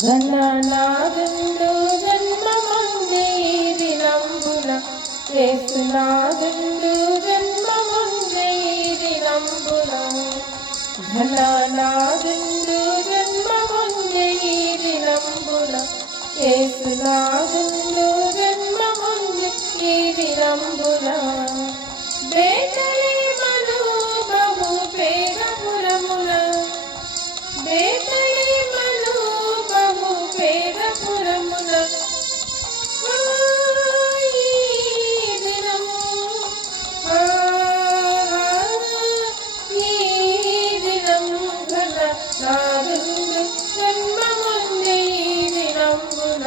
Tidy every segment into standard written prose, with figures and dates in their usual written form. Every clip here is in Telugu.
ఘననాదుండు జన్మముంది దినంబున యేసునాదుండు జన్మముంది దినంబున ఘననాదుండు జన్మముంది దినంబున యేసునాదుండు జన్మముంది దినంబున బేతలేమను బహు పేదపురమున బేతలేమను బహు పేదపురమున నాదుండు జన్మముంది దినంబున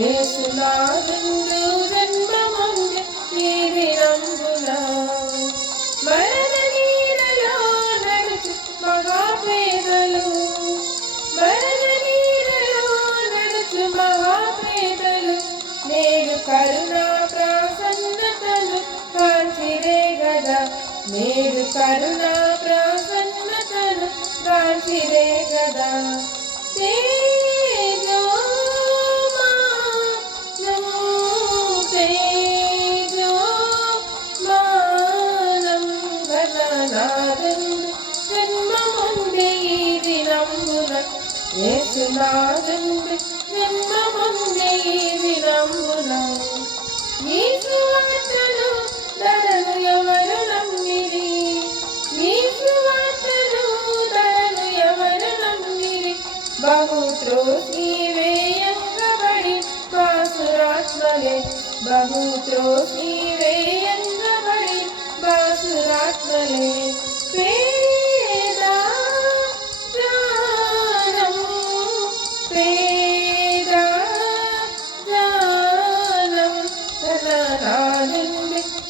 యేసునాదుండు జన్మముంది దినంబున మరణ నీడలో నడుచు మహాపేదలు మరణ నీడలో నడుచు మహాపేదలు నేడు కరుణా ప్రసన్నతను కాంచిరే గదా నేడు కరుణా ప్రసన్నతను కాంచిరే గదా జన్మముంది దినంబున యేసునాదుండు జన్మముంది దినంబున ఈ సువార్తను ధరను ఎవరు నమ్మిరి ఈ సువార్తను ధరను ఎవరు నమ్మిరి బహు త్రోసి వేయంగబడి బాసురాత్మలే బహు త్రోసి వేయంగబడి బాసురాత్మలే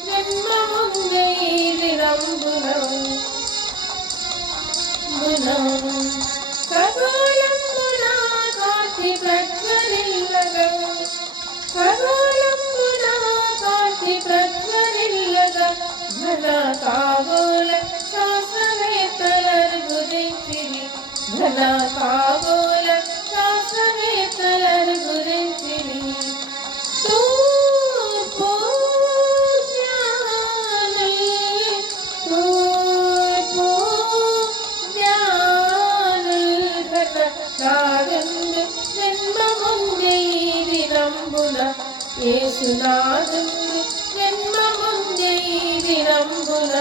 జన్మముంది దినంబున ఖగోళంబున కాంతి ప్రజ్వరిల్లగా ఖగోళంబున కాంతి ప్రజ్వరిల్లగా ఘన ఖగోళ శాస్త్రవేత్తలరు గురించిరి ఘన ఖగోళ శాస్త్రవేత్తలరు గురించిరి నాదుండు జన్మముంది దినంబున యేసునాదుండు జన్మముంది దినంబున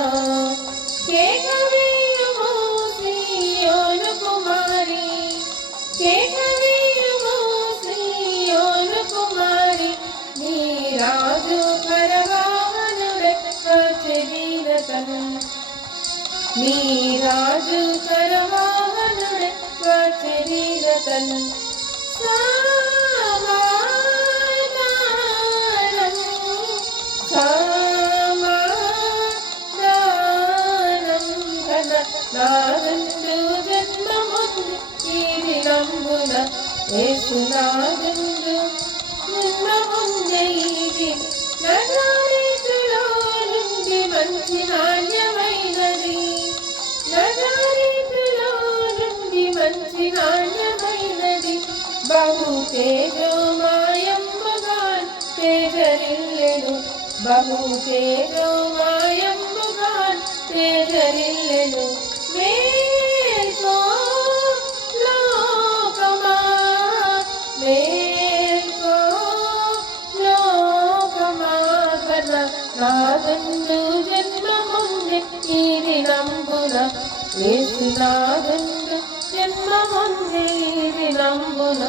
కేకవేయుము సీయోను కుమారి కేకవేయుము సీయోను కుమారి నీ రాజు కరవాహనుడే వచ్చెదీనతను నీ రాజు కరవాహనుడే వచ్చెదీనతను సమాధానం సమాధానం ఘననాదుండు జన్మముంది దినంబున యేసునాదుండు జన్మముంది నజరేతులో నుండి మంచి నాణ్యమైనది నజరేతులో నుండి మంచి నాణ్యమైనది బహు తేజోమయంబుగాన్ తేజరిల్లెను బహు తేజోమయంబుగాన్ తేజరిల్లెను మేల్కో లోకమా మేల్కో లోకమా ఘననాదుండు జన్మముంది దినంబున యేసునాదుండు జన్మముంది దినంబున